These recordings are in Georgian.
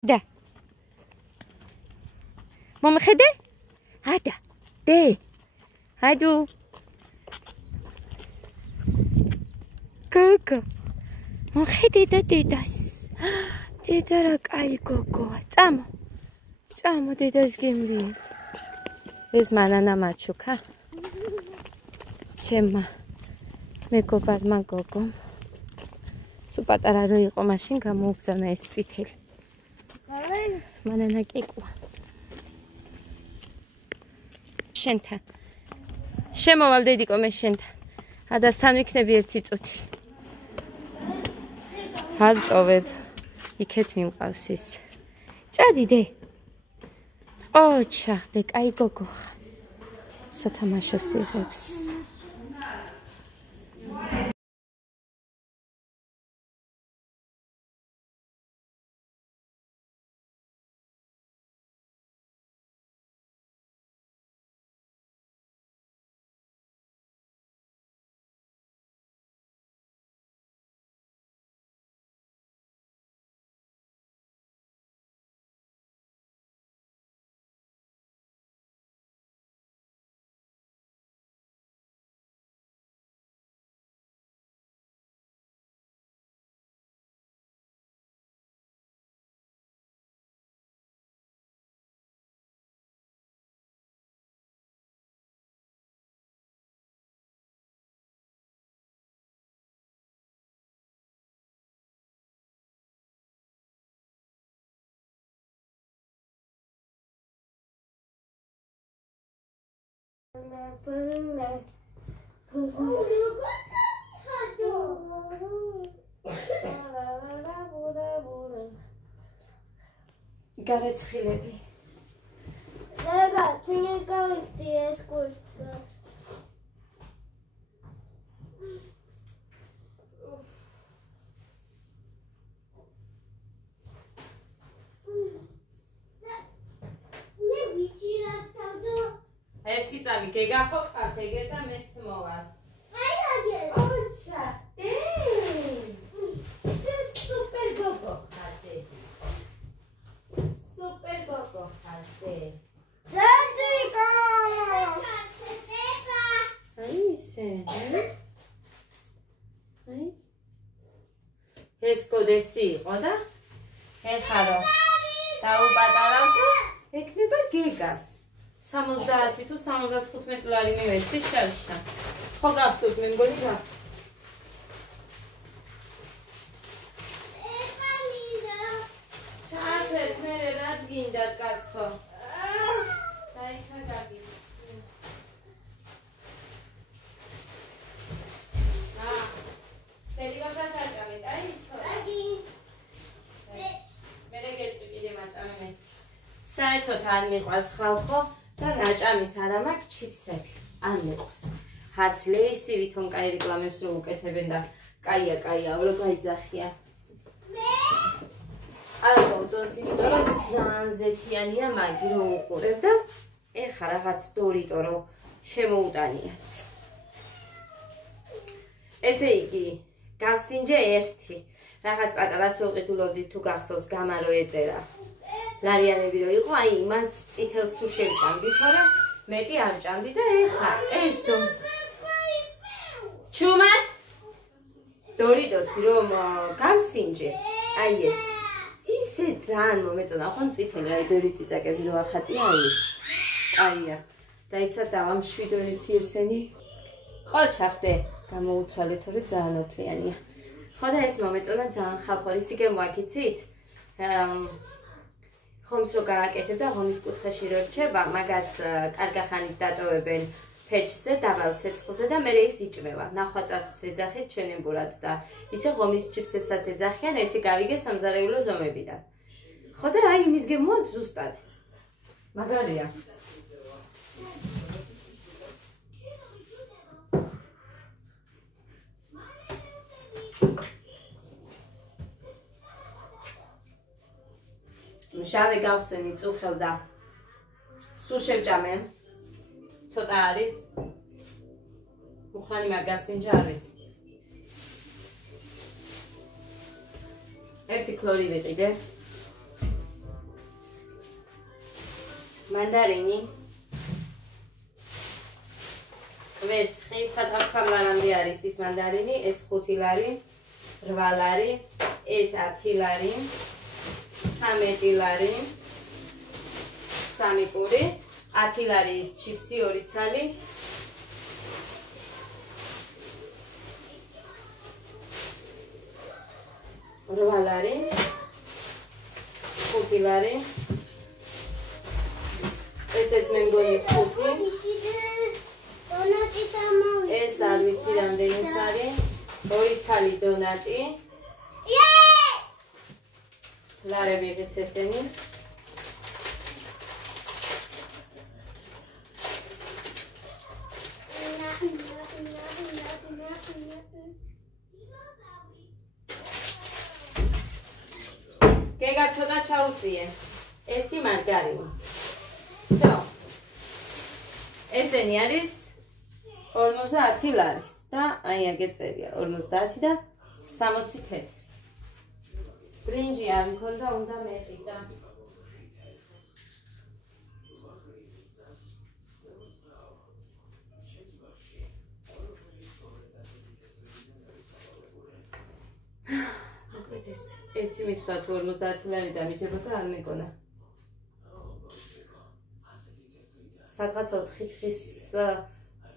და მომხედე? ადა დე აიდუ გოგო მომხედე და დედას დედა რა კაი გოგოა წამო დედას გემრიელი ეს მანანა მაჩუკა ჩემმა მეგობარმა გოგომ სულ პატარა რო იყო მაშინ გამოუგზავნა ეს წითელი მანანა კიკვა შენთან შემოვალ დედიკო მე შენთან ადა სამიქნები ერთი წუთი არ ტოვებ იქეთ მიმყავს ის ჭადი დე ოჩახდე კაი გოგო სათამაშოს იღებს გარეცხილები Lega, cine cauți esculță? ერთი წამი გეგახო ხართ და მეც მოვალ. აი აგერ. ოჩა, შენ სუპერ გოგო ხარ. სუპერ გოგო ხარ. დედიკო! აი ისე. აი. ეს კოდესი იყო და ეხარო. დაუპატარავ და ეკნება გეგას. 70 თუ 75 ლარი მივეცი შარშა. ხო გახსოვთ მე მგონი რა. ჩააფეთ მე რაც გინდათ კაცო. დაიქა გაგიც. დედიკოსაც აჭამეთ, აი იცო. აგი. მე გეტყვი კიდე მაჭამე მე. საერთოდ არ მიყვარს ხალხო. და რაჭამიც არ ამაქვს ჩიფსები. არ მიყვარს. არც ლეისი ვითომ კაი რეკლამებს რო უკეთებენ და კაია, რო გაიძახია. მე? არ მოუწონს, იმიტომ რომ ძალიან ზეთიანია მაგი რო უყურებ და ეხა რაღაც დორიტო რო შემოუტანიათ. ესე იგი, გავსინჯე 1. რაღაც პატარა სოყიდულობდით თუ გახსოვს გამარო ეწერა. ლარიანები რო იყო, აი იმას წითელს თუ შევჭამდი, თორემ მეტი არ ჭამდი და ეხა ეს დო ჩუმად დორიტოსი რომ გავსინჯე, აი ეს ისე ძალიან მომეწონა, ხო წითელი აი ბევრი წიწაკები რო ახატია ის. აია, დაიცა დავამშვიდო ერთი ესენი. ხო ჩახდე, გამოუცვალე, თორე ძალიან ოფლიანია. ხო და ეს მომეწონა ძალიან ხალხო, იცი გემოაკიცით? ხომს რო გააკეთებ და ღომის კუთხეში რო რჩება, მაგას კარგახანით დატოვებენ ფეჩზე, დაბალ ცეცხლზე და მე ის იჭმევა. ნახვაწას ეძახით ჩვენებურად და ისე ღომის ჩიფსებსაც ეძახიან, ესე გავიგე სამზარეულო ზომებიდან. ხო და აი იმის გემოაკ ზუსტად. მაგარია. შავე გავხსენი წუხელ და სულ შევჭამე. ცოტა არის. მუხლანი მაგასინჯა არ ვიცი. ერთი ქლორი ვიყიდე. მანდარინი. ვერცხლი, სადღაც 3 ლარამდე არის ის მანდარინი, ეს 5 ლარი, 8 ლარი, ეს 10 ლარი, 13 ლარი, 3 პური, 10 ლარი ის ჩიფსი 2 ცალი. ლარი, 5 ლარი. ესეც მე მგონი 5. დონატი დამოვიდა. ეს არ ვიცი რამდენი ეს არის. 2 ცალი დონატი. ლარები ის ესენი. გეგა ცოტა ჩაუწიე. 1 მარგარინი. So, ესენი არის 50 ლარის და აი აგერ წერია 50 და 64. ბრინჯი არ მქონდა, უნდა მეყიდა. ერთი მისვა თუ 50 ლარი დამიჯებოდა არ მეკონა. სადღაც 4 დღის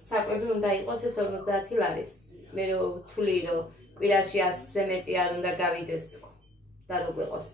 საკვები უნდა იყოს ეს 50 ლარის. მე ვთვლი რომ კვირაში 100-ზე მეტი არ უნდა გავიდეს თქო და რო გვიყოს.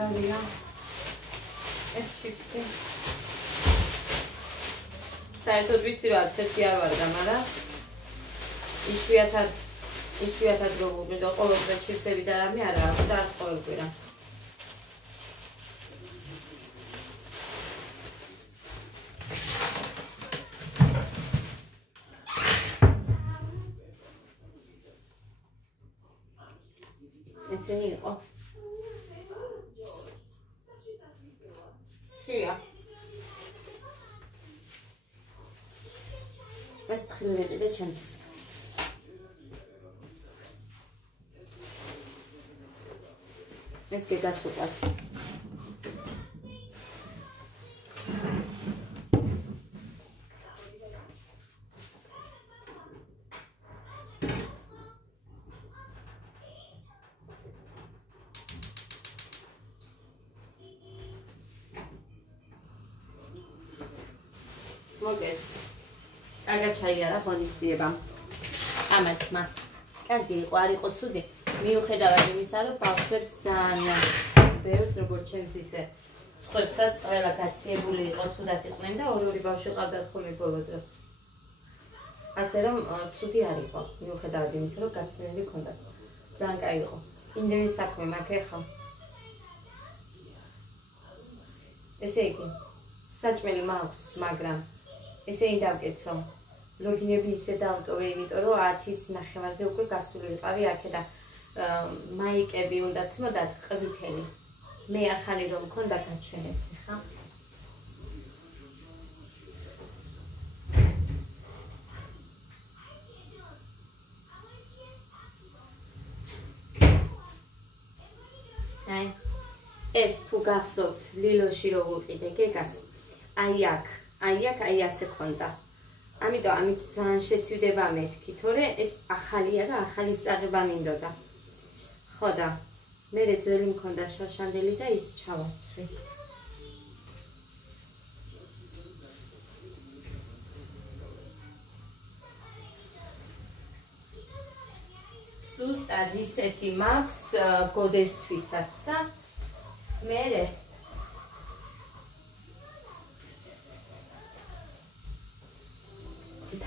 მაგარია ეს ჩიფსი საერთოდ ვიცი რომ არც ერთი არ ვარ და მაგრამ იშვიათად რო ვუყიდო ყოველდღე ჩიფსები და რამე არა აქვს და არც ყოველკვირა ესენი იყო ეს თხილები და ჩემთვის. ეს გეგას უყვარს. მოგეთ. კარგად ჩაიარა ღონისძიება. ამათმა. კარგი იყო, არ იყო ცუდი. მიუხედავად იმისა, რომ ბავშვებს ძალიან ბევრს როგორც ჩემს ისე სხვებსაც ყველა გაციებული იყო, ცუდად იყვნენ და ორი ბავშვი ყავდათ ხოლმე ბოლო დროს. ასე რომ ცუდი არ იყო. მიუხედავად იმისა, რომ გაცნელი ჰქონდათ. ძალიან კაი იყო. იმდენი საქმე მაქვს ახლა. ესე იგი, საჭმელი მაქვს, მაგრამ ესენი დავკეცო. ლოგინები ისე დავტოვე, იმიტომ რომ 10-ის ნახევარზე უკვე გასული ვიყავი აქე და მაიკები უნდა ცმოდათ ყვითელი. მე ახალი რომ მქონდა გაჩვენებდი, ხა? აი, ეს თუ გახსოვთ ლილოში რო ვუყიდე გეგას, აი ასე ქონდა. ამიტომ ამით ძალიან შეცვლიდება მეთქი, თორე ეს ახალია და ახალის წაღება მინდოდა. ხო და მე ძველი მქონდა შარშანდელი და ის ჩავაცვი. ზუსტად ისეთი მაქვს გოდესთვისაც და მერე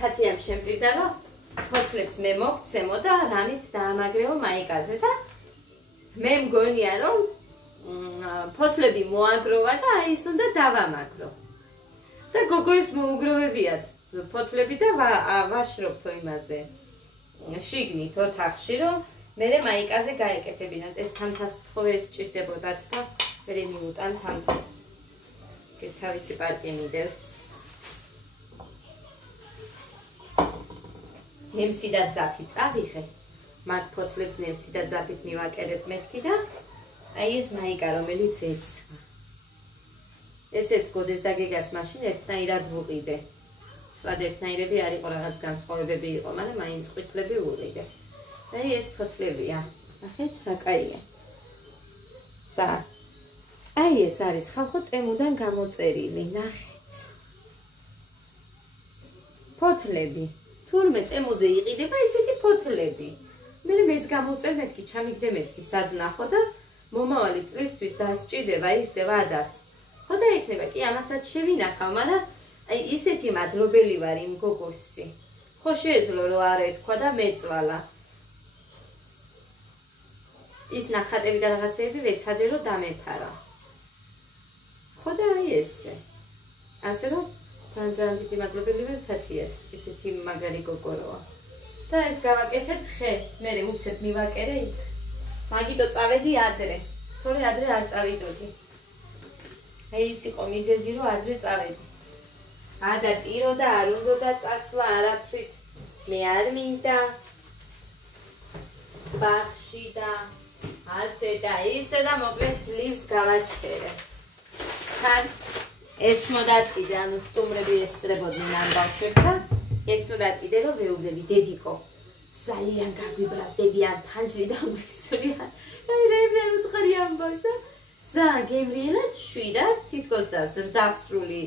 თათიამ შემპირდა რომ ფოთლებს მე მოგცემო და რამით დაამაგრეო მაიკაზე და მე მგონია რომ ფოთლები მოაგროვა და აი ის უნდა დავამაგრო. და გოგოებს მოუგროვებიათ ფოთლები და ვაშრობთო იმაზე. შიგნით ოთახში რომ მე მაიკაზე გაეკეთებინათ. ეს თამთას ვთხოვე ეს ჭირდებოდათ და მე მიუტან თამთას. თავისი პარტია მიდევს. ნემსი და ძაფი წავიღე. მაგ ფოთლებს ნემსი და ძაფით მივაკერებ მეთქი და აი ეს მაიკა რომელიც ეცვა. ესეც გოდეს და გეგას მაშინ ერთნაირად ვუყიდე. სვად ერთნაირები არ იყო რაღაც განსხვავებები იყო, მაგრამ მაინც ყვითლები ვუყიდე. აი ეს ფოთლებია. ნახეთ რა კაია. და აი ეს არის ხალხო ტემუდან გამოწერილი, ნახეთ. ფოთლები. თურმე ტემუზე იყიდება ესეთი ფოთლები. მეც გამოვწერ მეთქი, ჩამიგდე მეთქი სად ნახო და მომავალი წლისთვის დასჭირდება ისევ ადას. ხო და იქნება, კი ამასაც შევინახავ, მაგრამ აი ისეთი მადლობელი ვარ იმ გოგოსი. ხო შეეძლო რომ არ ეთქვა და მეწვალა. ის ნახატები და რაღაცეები ვეცადე რომ დამეფარა. ხო და აი ესე. ასე რომ ძალიან დიდი მადლობელი ვარ თათიას, ისეთი მაგარი გოგოროა. და ეს გავაკეთებ ხეს, მე უცებ მივაკერე იქ. მაგიტო წავედი ადრე. თორე ადრე არ წავიდოდი. აი ის იყო მიზეზი რომ ადრე წავედი. და ტირო და არ უნდა წასვლა არაფრით. მე არ მინდა. ბახში და ასე და ისე და მოკლედ ძლივს გავაჩერე. თან ეს მოდატყიდე, ანუ სტუმრები ესწრებოდნენ ამ ბავშვებსა. ეს მოდატყიდე რომ ვეუბნები დედიკო. ძალიან გაგვიბრაზდებიან ფანჯრი და მისვრიან. აი რე უთხარი ამბავს და ძალიან გემრიელად შვიდად თითქოს და ზრდასრული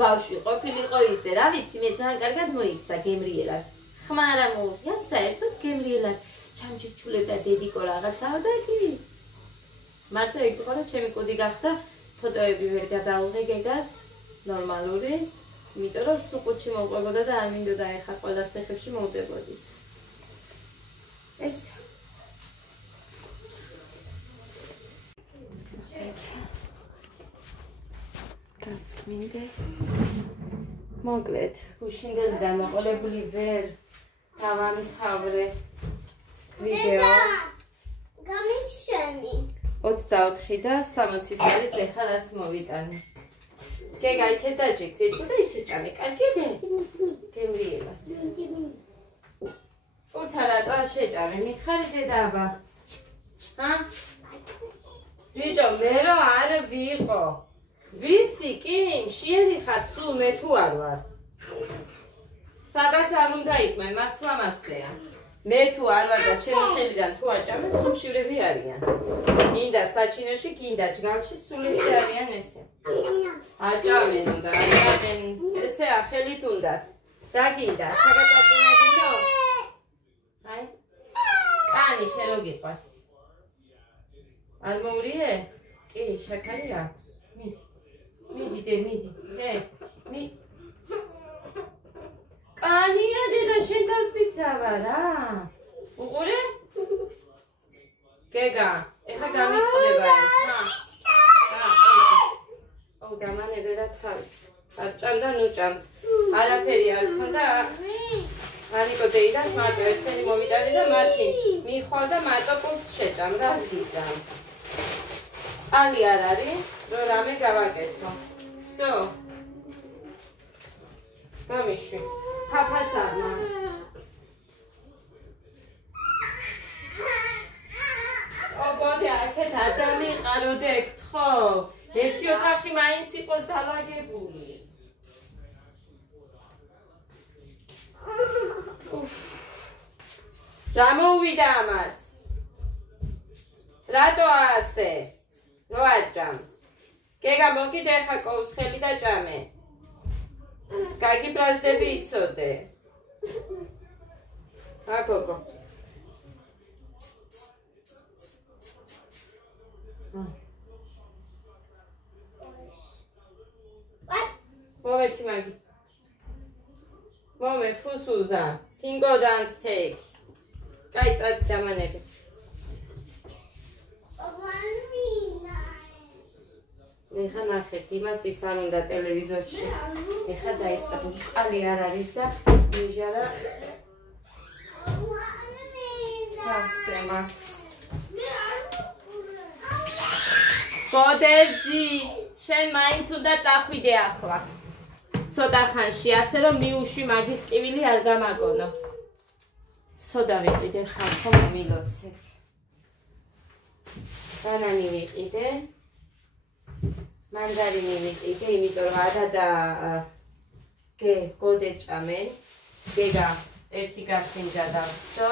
ბავშვი ყოფილიყო ისე, რა ვიცი, მე ძალიან კარგად მოიქცა გემრიელად. ხმარა მოუხია საერთოდ გემრიელად. ჩამჩიჩულებდა დედიკო რაღაცაა და კი. მარტო ეგ იყო რომ ჩემი კუდი გახდა, ფოტოები ვერ გადაუღე გეგას, ნორმალური, იმიტომ რომ სუყუთში მომყვებოდა და არ მინდოდა ეხა ყველას ფეხებში მოვდებოდით. ეს გაწმინდე მოკლედ გუშინდელი დამოყოლებული ვერ დავამთავრე ვიდეო გამიჩენი 24 და 60-ის არის ეხლა რაც მოვიტანე. გეგა იქეთ დაჯექდეთ და ისე ჭამე, კარგია? გემრიელა. ურთა რატო არ შეჭამე? მითხარი დედაბა. ჰა? ბიჭო, მე რომ არ ვიყო. ვიცი, კი, მშიერი ხარ, სულ მე თუ არ ვარ. სადაც არ უნდა იყვე, მართლა მასეა. მე თუ არ ვარ და ჩემი ხელიდან თუ არ ჭამე, სულ მშივრები არიან. გინდა საჩინოში, გინდა ჯგალში, სულ ესე არიან ესე. არ ჭამენ უნდა, არ ჭამენ, ესეა ხელით უნდათ. რა გინდა? შეგაწაწინა გინდო? აი, კანი შენ რო გიყვარს. არ მოვრიე? კი, შაქარი აქვს. მიდი. მიდი დე, მიდი. დე, კანია დედა შენ თავს ვიცავა რა. უყურე? გეგა, ეხლა გამიყვდება ეს, ხა? აუ, დამანებერა თავი. არ ჭამდა, ნუ ჭამთ. არაფერი არ ქონდა. ანიკო დეიდას მარტო ესენი მომიტანე და მაშინ მიხვალ და მარტო პულს შეჭამ, რას გიზამ. წყალი არ არის, რომ რამე გავაკეთო. всё. გამიშვი. ფაფაც არ მაქვს. ობოდე, აქეთ არ დამიყაროდე, გთხოვ. ერთი ოთახი მაინც იყოს დალაგებული. რა მოუვიდა ამას? რატო ასე? რო არ ჭამს? გეგა მოკიდე ხა კოუს ხელი და ჭამე. გაგიბრაზდები იცოდე. ა გოგო. მოვეცი მაგი. მომე ფუსუზა Can go dance take. Guys, at the manebe. Ეხა ნახეთ, იმას ის არ უნდა ტელევიზორში. ეხა დაიწყებ, წყალი არ არის და მიჟარა სასემა. გოდერძი, შენ მაინც უნდა წახვიდე ახლა. ცოტა ხანში, ასე რომ მიუშვი მაგის კივილი არ გამაგონო. სოდა ვიყიდე ხალხო მომილოცეთ. ბანანი ვიყიდე. მანდარინი ვიყიდე, იმიტომ რომ ადა და გოდე ჭამენ. გეგა ერთი გასინჯა დავსო.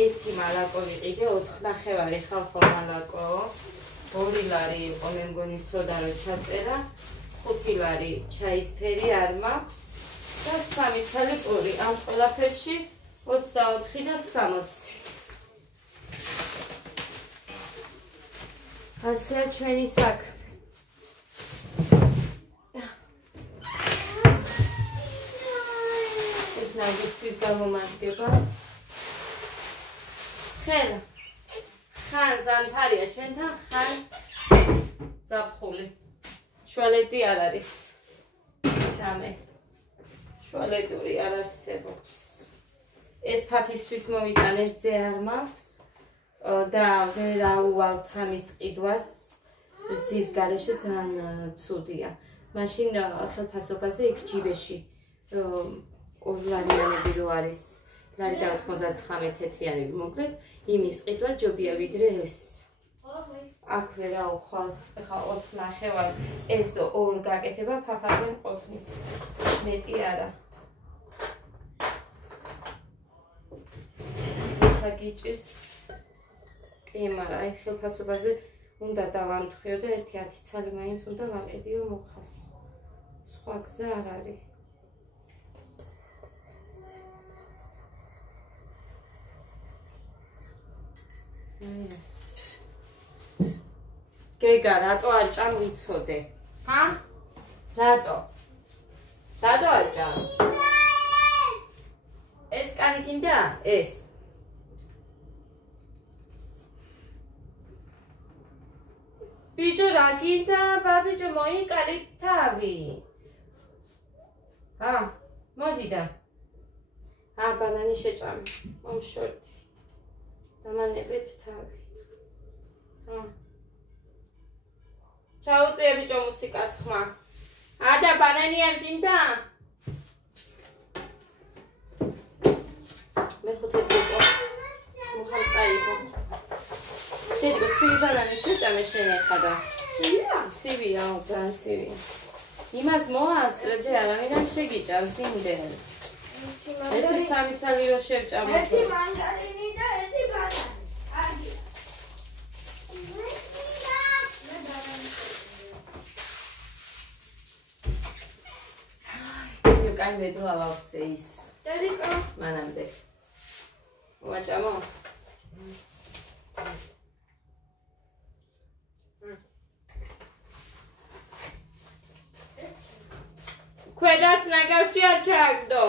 ერთი მალაკო ვიყიდე, 4 ნახევარი ხალხო მალაკო. 2 ლარი იყო მე მგონი სოდა რო ჩაწერა. 5 ლარი ჩაისფერი არ მაქვს და 3 ცალი პური ამ ყველაფერში 24 და 60. ასეა ჩვენი საქმე. ეს ნაგისთვის გამომადგება. ცხელა. ხან ზამთარია ჩვენთან ხან ზაფხული. შუალედი არ არის. ჯამე. შუალედური არ არსებობს. ეს ფაფისთვის მოვიტანე რძე არ მაქვს და ვერ აუვალთ ამის ყიდვას. რძის გარეშე ძალიან ცუდია. მაშინ ხელფასობაზე იქ ჯიბეში ორლარიანები რო არის. ლარი და 99 თეთრიანები მოკლედ იმის ყიდვა ჯობია ვიდრე ეს. აქ ვერ აუხვალ. ეხა 4 ნახევარი ეს ორ გაკეთება ფაფაზე მყოფნის. მეტი არა. გიჭირს. კი, მაგრამ აი ხელფასობაზე უნდა დავამთხიო და 1-10 ცალი მაინც უნდა ვაყიდიო მუხას. სხვა გზა არ არის. ეს. გეგა, რატო არ ჭამ ვიცოდე? ჰა? რატო? რატო არ ჭამ? ეს კანი გინდა? ეს. ბიჭო რა გინდა? ბაბიჭო მოიკალით თავი. ჰა, მოდი და. ჰა, ბანანი შეჭამე. მომშორდი. დამანებით თავი. ჰა. ჩაუწია ბიჭო მუსიკას ხმა. ადა ბანანი არ გინდა? მეხუთე წუთი. მოხარ წაიღო. დედო ცივი ბანანი შეჭამე შენ ეხადა. ცივია? ცივია, ძალიან ცივია. იმას მოასწრებდე არავიდან შეგიჭამს იმდენს. ერთი 3 ცალი რო შევჭამო. ერთი მანდარინი და ერთი ბანანი. აგი. კაი ვედრო ავავსე ის. დედიკო. მანამდე. ვაჭამო. ქვედაც ნაგავში არ ჩააგდო.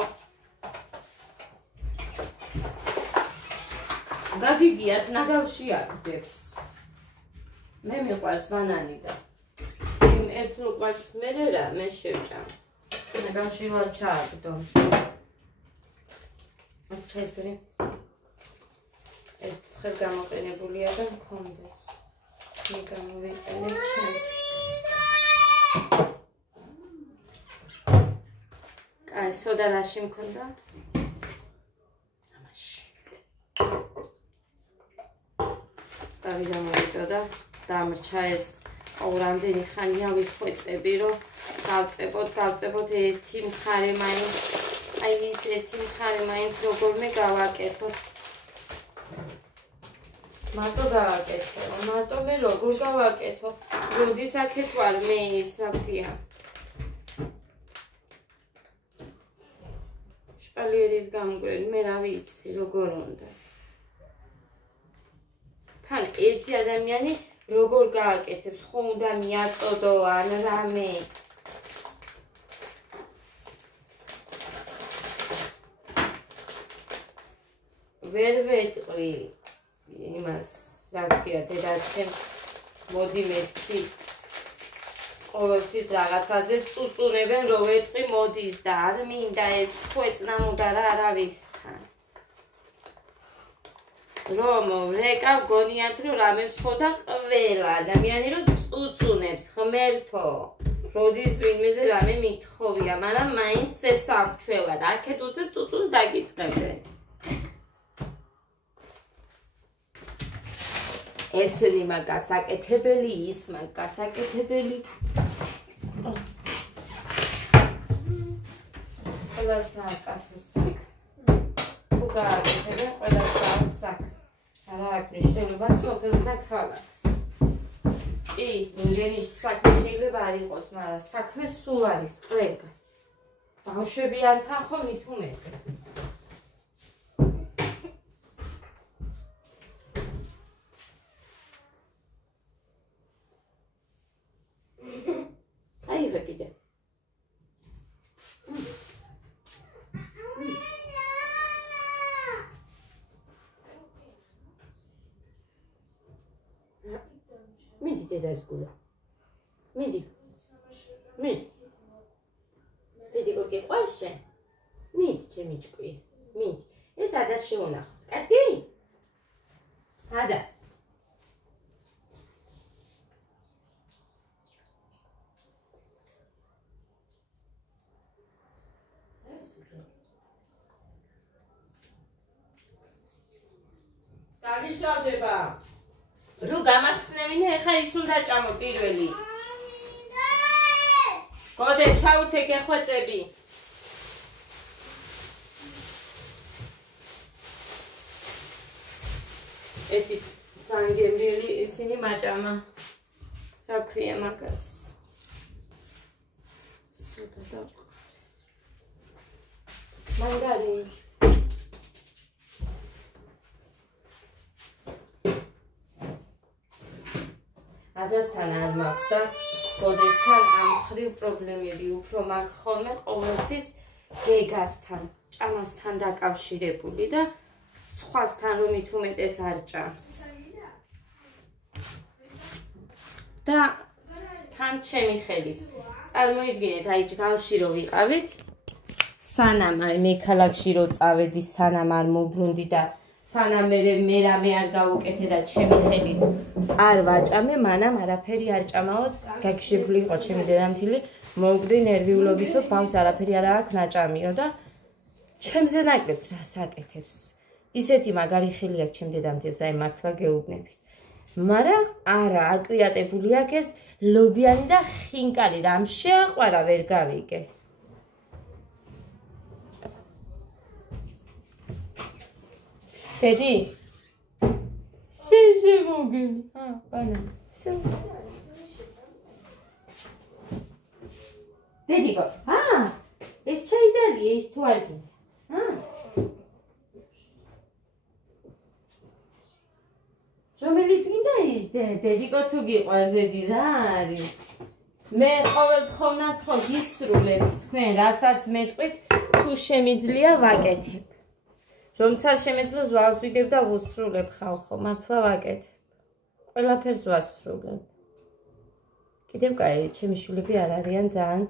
გაგიგიათ ნაგავში აგდებს. მე მიყვარს ბანანი და ერთ ლუკვას მერე რა მე შევჭამ. ნაგავში ვარ ჩააგდო. ეს ჩაისფერი. ეს ხელ გამოყენებულია და მქონდეს. მე გამოვიყენე ჩემთვის. აი, სოდა რაში მქონდა? ამაში. წავიდა მოვიტოდა, დამრჩა ეს ორამდენი ხანია ვიხვეწები, რომ გავწებოთ ერთი მხარე მაინც. აი ის ერთი მხარე მაინც როგორმე გავაკეთოთ. მარტო გავაკეთო, მარტო მე როგორ გავაკეთო? როდის აქეთ ვარ მე ის საფია. შპალიერის გამგვრელი, მე რა ვიცი, როგორ უნდა. თან ერთი ადამიანი როგორ გააკეთებს, ხო უნდა მიაწოდო ან რამე. ვერ ვეტყვი იმას რა ქვია დედაჩემს მოდი მეთქი ყოველთვის რაღაცაზე წუწუნებენ რომ ვეტყვი მოდის და არ მინდა ეს ხვეწნამოდა რა არავისთან რომ ვეკავ გონიათ რომ რამე მსხოდა ყველა ადამიანი რომ წუწუნებს ღმერთო როდის ვინმეზე რამე მithხოვია მაგრამ მაინც ეს აღჩველად აქეთ უცებ წუწუნს დაგიწყებდე ესენი მაგასაკეთებელი ის მაგასაკეთებელი ყველა საკასოს საკ თუ გააკეთებენ ყველა საკ არა აქვს მნიშვნელობა სოფელსა ქალაქს კი იმდენის საქმე შეიძლება არ იყოს მაგრამ საქმე სულ არის ყველგან ბავშვები არ თან ხომ მithumetes მიდი დედას გულა მიდი დიდი გოგი ყავს შენ მიდი ჩემი ჭკვი მიდი ეს ადას შეუნახოთ კარგი ადა დაგიშავდება რო გამახსნევინე ეხა ის უნდა ჭამო პირველი გოდე ჩაუთე გეხვეწები ეთი ზანგემრიელი ისინი მაჭამა რა ქვია მაგას სუდა დავყარე მანგარი ადასთან არ მაქვს და გოდესთან ამ ხრივ პრობლემები უფრო მაქვს ხოლმე ყოველთვის გეგასთან, ჭამასთან დაკავშირებული და სხვასთან რომ მithumetes არ ჭამს. და თან ჩემი ხელით. წარმოიდგინეთ, აი ჯგალში რო ვიყავით, სანამ მე ქალაქში რო წავედი, სანამ არ მოbrunდი და სანამ მე რამე არ გავუკეთე და ჩემი ხელით არ ვაჭამე, მანამ არაფერი არ ჭამაოდ, გაგშებული იყო ჩემი დედამთილი, მოვკვდი ნერვიულობითო, ბავს არაფერი არ აქვს ნაჭამიო და ჩემზე ნაკლებს რას აკეთებს. ისეთი მაგარი ხელი აქვს ჩემ დედამთილს, აი მართლა გეუბნებით. მაგრამ არა, აკვიატებული აქვს ეს ლობიანი და ხინკალი, რამ შეაყვარა ვერ გავიგე. დედი შემოგები ბანა დედიკო ეს ჩაიდარია ის თუ არ გინდა რომელიც გინდა ის დედიკო თუ გიყვარს დედი რა არის მე ყოველ თხოვნას ხო გისრულებთ თქვენ რასაც მეტყვით თუ შემიძლია ვაკეთებ რომცა შემეძლოს ვალს ვიდებ და ვუსრულებ ხალხო, მართლა ვაკეთებ. ყველაფერს ვასრულებ. კიდევ კაი, ჩემი შვილები არ არიან ძალიან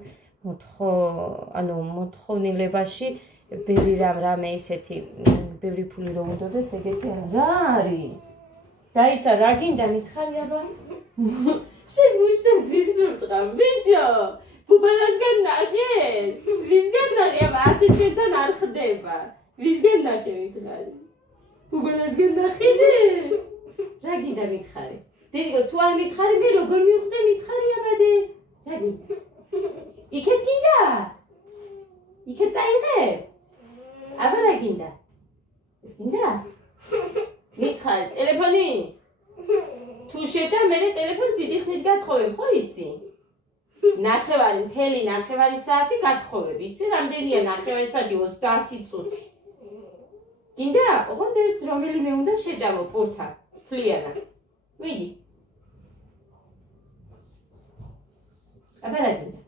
მოთხოვნილებაში, ბევრი რამე ისეთი, ბევრი ფული რომ უნდოდეს, ეგეთი რა არის? დაიცა, რა გინდა მითხარი აბა? შენ მუშტეს ვისურტყა, ბიჭო! ბუბალასგან ნახეს? ვისგან ნახე, აბა ასე ჩვენთან არ ხდება. ვისგან ნახე მითხარი? ბუბალასგან ნახიდე? რა გინდა მითხარი? დედიკო, თუ არ მითხარი, მე როგორ მივხვდე მითხარი აბადე? რა გინდა? იქეთ გინდა? იქეთ წაიღებ? აბა რა გინდა? ეს გინდა? მითხარი, ტელეფონი? თუ შეჭამ, მე ტელეფონს დიდი ხნით გათხოვებ, ხო იცი? ნახევარი, მთელი ნახევარი საათი გათხოვებ, იცი? რამდენია ნახევარი საათი 30 წუთი. გინდა? ოღონდ ეს რომელიმე უნდა შეჭამო პურთან, თლიანად. მიდი. აბა რა გინდა?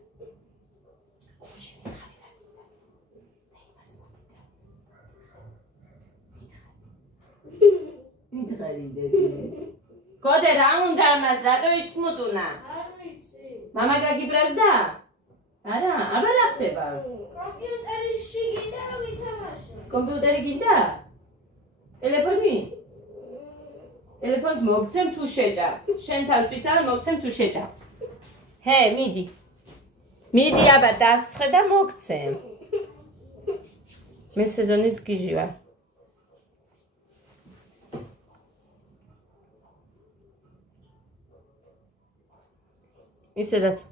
მაგარი დედი. გოდე რა უნდა ამას რატო იწმუტუნა? არ ვიცი. მამა გაგიბრაზდა? არა, აბა რა ხდება? კომპიუტერში გინდა რომ ვითამაშო. კომპიუტერი გინდა? ტელეფონი? ტელეფონს მოგცემ თუ შეჭარ. შენ თავს ვიცარ მოგცემ თუ შეჭარ. ჰე, მიდი. მიდი აბა დასწრე და მოგცემ. მე სეზონის გიჟი ვარ. ისედაც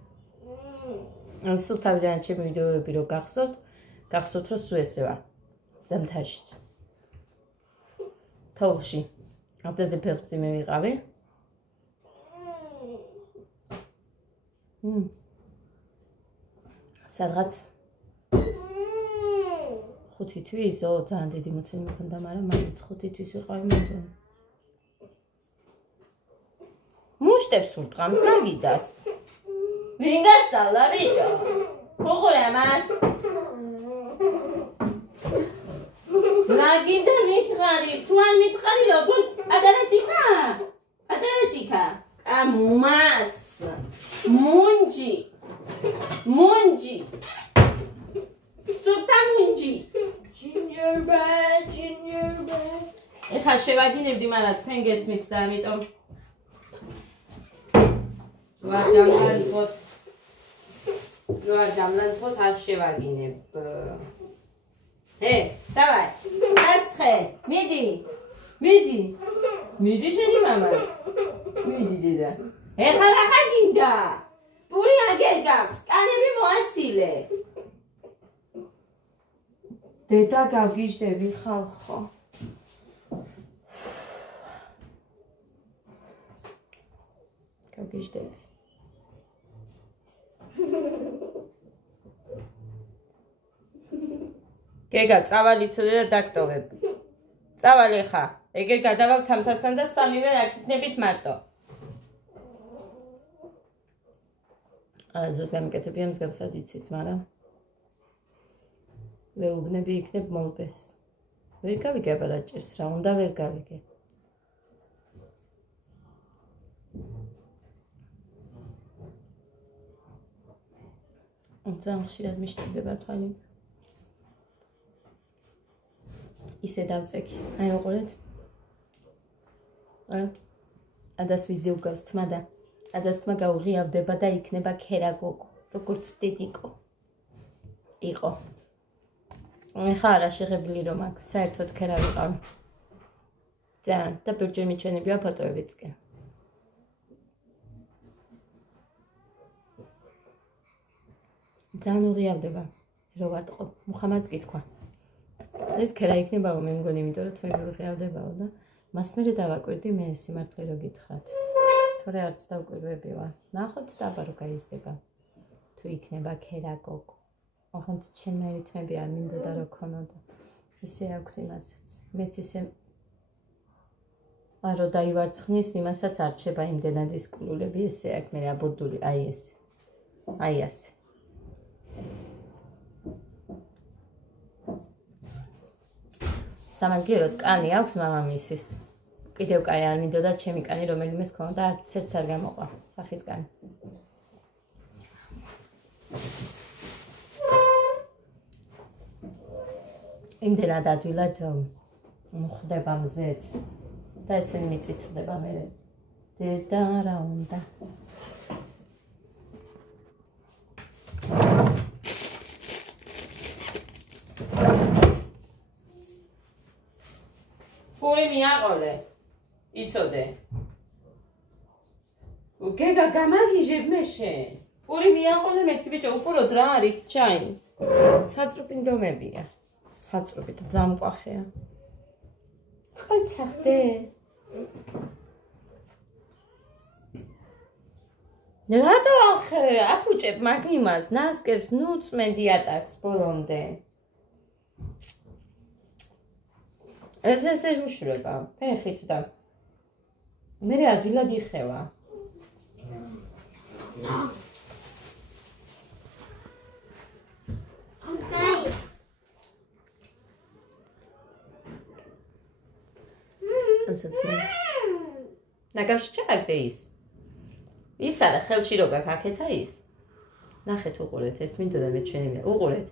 სულთავიდან ჩემი ვიდეოები რო გახსოვთ რომ სულ ესე ვარ. ზამთარში. თოვლში. აბდაზე ფეხბურთი მე ვიყავი. სადღაც 5 თვის, ძალიან დიდი მოცემი მქონდა, მაგრამ მაინც 5 თვის ვიყავი მოდენ. მუშტებს ურტყამს მაგიდას. ვინ გასწავლა ბიჭო? უყურე ამას. მაგინდა მითხარი, თუ არ მითხარი როგორ ადარაჭიკა? ადარაჭიკა. ამას. მუნჯი. მუნჯი. სუპტა მუნჯი. Gingerbread. ეხლა შევაგინებდი, მაგრამ თქვენ გესმით და ამიტომ რო არ დამლანძღოთ არ შევაგინებ. დავაი, დასხე, მიდი შენი მამას. მიდი დედა. ეხლა რა გინდა? პური აგერ გაქვს, კანები მოაცილე. დედა გავგიჟდები ხალხო. გავგიჟდები. გეგა, წავალი ცოდე და დაგტოვებ. წავალი ხა. ეგერ გადავალ თამთასთან და სამივე აქ იქნებით მარტო. ზოს გამიკეთებია მსგავსად იცით, მაგრამ ვეუბნები იქნებ მოლბეს. ვერ გავიგე აბარაჭერს, რა უნდა ვერ გავიგე. ძალიან ხშირად მიშტება თვალი. ისე დავწექი. აი უყურეთ. ადას ვიზი უგავს თმა და ადას თმა გაუღიავდება და იქნება ქერაგოგო, როგორც დედიკო. იყო. ეხლა არა შეღებილი რომ აქ საერთოდ ქერა ვიყავი. ძალიან და ბერჯერ მიჩვენებია ფოტოებიც კი. ძალიან უღიავდება. რო ვატყო, მუხამაც გითქვა. ეს ქერა იქნება რომ მე მგონი, იმიტომ რომ თქვენ ვიღიავდებაო და მას მერე დავაკვირდი მე სიმართლე რო გითხრათ. თორე არც დავკვირვები ვარ. ნახოთ დაბა რო გაიზრდება. თუ იქნება ქერაგოგო. ოღონდ ჩემი თმები არ მინდოდა რომ ქონოდა. ისე აქვს იმასაც. მეც ისე არო დაივარცხნის იმასაც არჩება იმდენად ის კულულები ესე აქ მე აბურდული აი ესე. აი ასე. სამაგიეროდ კანი აქვს მამამისის. კიდევ კაი არ მინდოდა ჩემი კანი რომელიმეს ქონოდა არც ერთს არ გამოყვა სახის კანი. იმდენად ადვილად მოხდება მზეც და ესენი მიწიწდება მე დედა რა უნდა. პური მიაყოლე, იცოდე. გეგა გამაგიჟებ მე შენ. პური მიაყოლე მეთქი ბიჭო, უყუროთ რა არის ჩაი. საწრუპი ნდომებია. საწრუპი და ძამყვახეა. ხალხახდე. რატო ახე აფუჭებ მაგ იმას, ნასკებს, ნუ წმენდი ატაკს ბოლომდე. ესე უშრება, ფეხით და მე ადვილად იხევა. That's it. ნაგავში ჩააგდე ის. ის არა, ხელში რო გაქაქეთა ის. ნახეთ უყურეთ, ეს მინდოდა მე ჩვენი უყურეთ.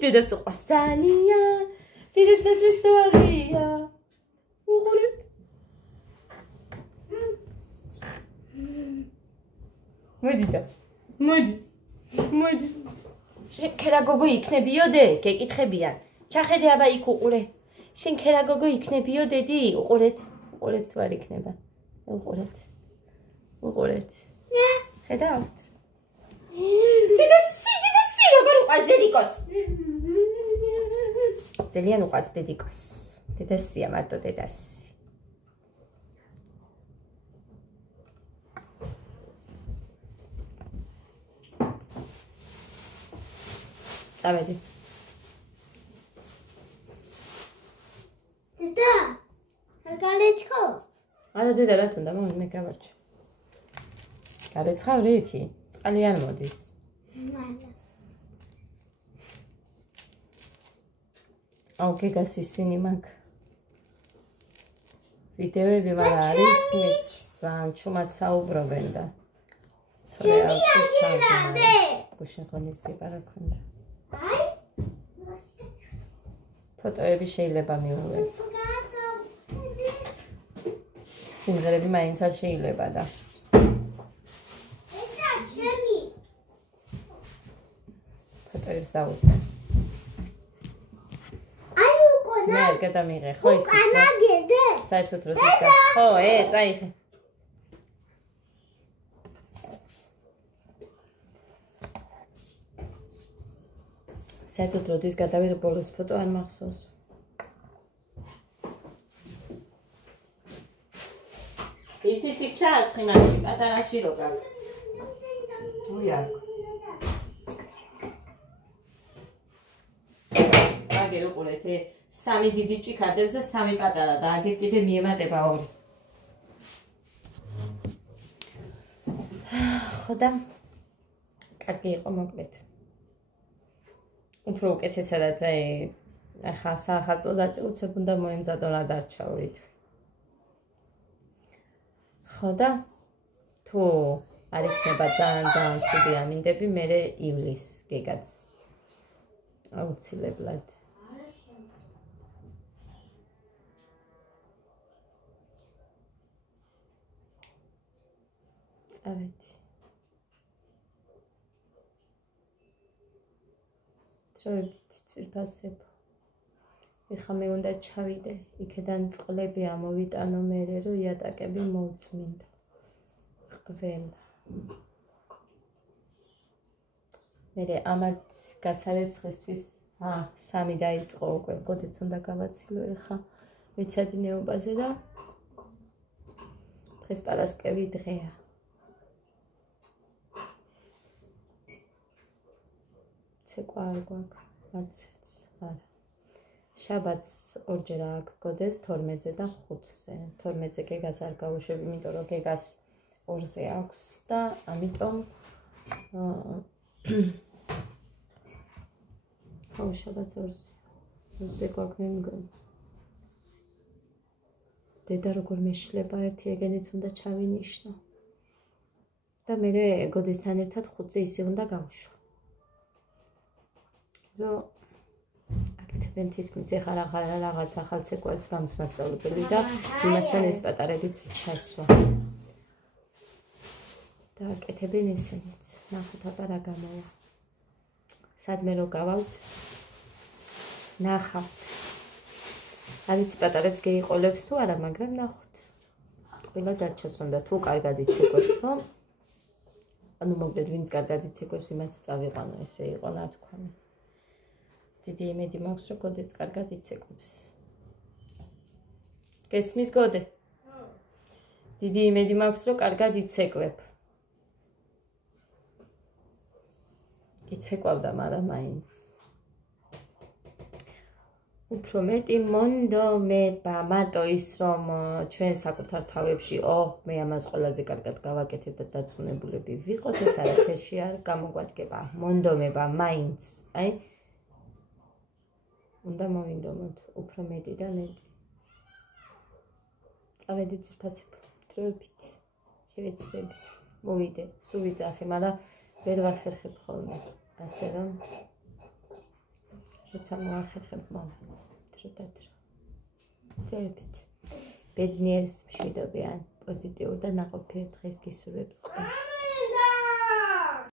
დედას უყვარს ძალიან. დედას ისტორია. უყურეთ. მოდი. შენ ქერა გოგო იქნებიოდე? გეკითხებიან. ჩახედე აბა იქ უყურე. შენ ქერა გოგო იქნებიო დედი? უყურეთ თუ არ იქნება. უყურეთ. ხედავთ? დედასი, როგორ უყვარს დედიკოს? ძალიან უყვარს დედიკოს. დედასია მარტო დედასი. წავედი. დედა, არ გარეცხო? არა დედა რა თუნდა, მე გავარჩი. გარეცხავ რითი? წყალი არ მოდის. აუ გეგას ისინი მაქვს. ვიდეოები მაგრამ არის მის ძალიან ჩუმად საუბრობენ და ჩემი აგილადე. გუშინ ხონის სიპარა ქონდა. აი. ფოტოები შეიძლება მიუღებთ. სიმღერები მაინც არ შეიძლება და ესა ჩემი. ფოტოებს დავუდგე. აი უკონა. მე არ გადამიღე, ხო იცი? უკანა გედე. საერთოდ როდის ხო, წაიღე. საერთოდ როდის გადავიღე ბოლოს ფოტო არ მახსოვს. ისიც იქ ჩაასხინაში, პატარაში რო გაქვს. უია. აგერ უყურეთ, სამი დიდი ჭიქადებს და სამი პატარა და აგერ კიდე მიემატება ორი. ხო და კარგი იყო მოკლედ. უფრო უკეთესადაც ახლა სახალხო დაწესებულ უნდა მოემზადო რა დარჩა ორი თვე. ხო და თუ არ იქნება ძალიან ცუდი ამინდები, მე ივლის გეგაც აუცილებლად. წავედი. დროებით წირფასებ. ეხლა მე უნდა ჩავიდე, იქიდან წყლები ამოვიტანო მერე, რომ იატაკები მოუწმინდო. ყველა. მერე ამათ გასარეცხისთვის, სამი დაიწყო უკვე, გოდეც უნდა გავაცილო ეხლა მეცადინეობაზე და დღეს პარასკევი დღეა. ცეკვა არ გვაქვს, არცერთს არა. შაბათს ორჯერ აქვს გოდეს 12-ზე და 5-ზე. 12-ზე გეგას არ გავუშვებ, იმიტომ რომ გეგას 2-ზე აქვს და ამიტომ შაბათს 2-ზე გვაქვს მე მგონი. დედა როგორ მეშლება ერთი ეგენიც უნდა ჩავინიშნო. და მე გოდესთან ერთად 5-ზე ისე უნდა გავუშვა. რომ აკეთებენ თითქმის ეხლა რაღაც ახალ ცეკვას გამსმასწავლებელი და იმასთან ეს პატარებიც ჩასვა. და აკეთებენ ესენიც. ნახოთ აბა რა გამოვა. სადმე რო გავალთ. ნახავთ. არიც პატარებს გეიყოლებს თუ არა, მაგრამ ნახოთ. ყველა დარჩას უნდა თუ კარგად იცეკვებთ, რომ ანუ მოკლედ ვინც კარგად იცეკვებს, იმაც წავიყვანო, ესე იყო ნათქვამი. დიდი იმედი მაქვს, რომ გოდეც კარგად იცეკვებს. გესმის გოდე? დიდი იმედი მაქვს, რომ კარგად იცეკვებ. იცეკვავდა, მაგრამ მაინც. უფრო მეტი მონდომება, მარტო ის, რომ ჩვენ საკუთარ თავებში, მე ამას ყველაზე კარგად გავაკეთებ და დარწმუნებულები ვიყოთ, ეს არაფერში არ გამოგვადგება. მონდომება, მაინც, უნდა მოვინდომოთ უფრო მეტი და მეტი. წავედით ძვირფასი დროებით, შევეცდებით, მოვიდე, სულ ვიძახი, მაგრამ ვერ ვახერხებ ხოლმე, ასე რომ როცა მოახერხებ, დრო და დრო. დროებით. ბედნიერს მშვიდობიან, პოზიტიურ და ნაყოფიერ დღეს გისურვებთ ყველას.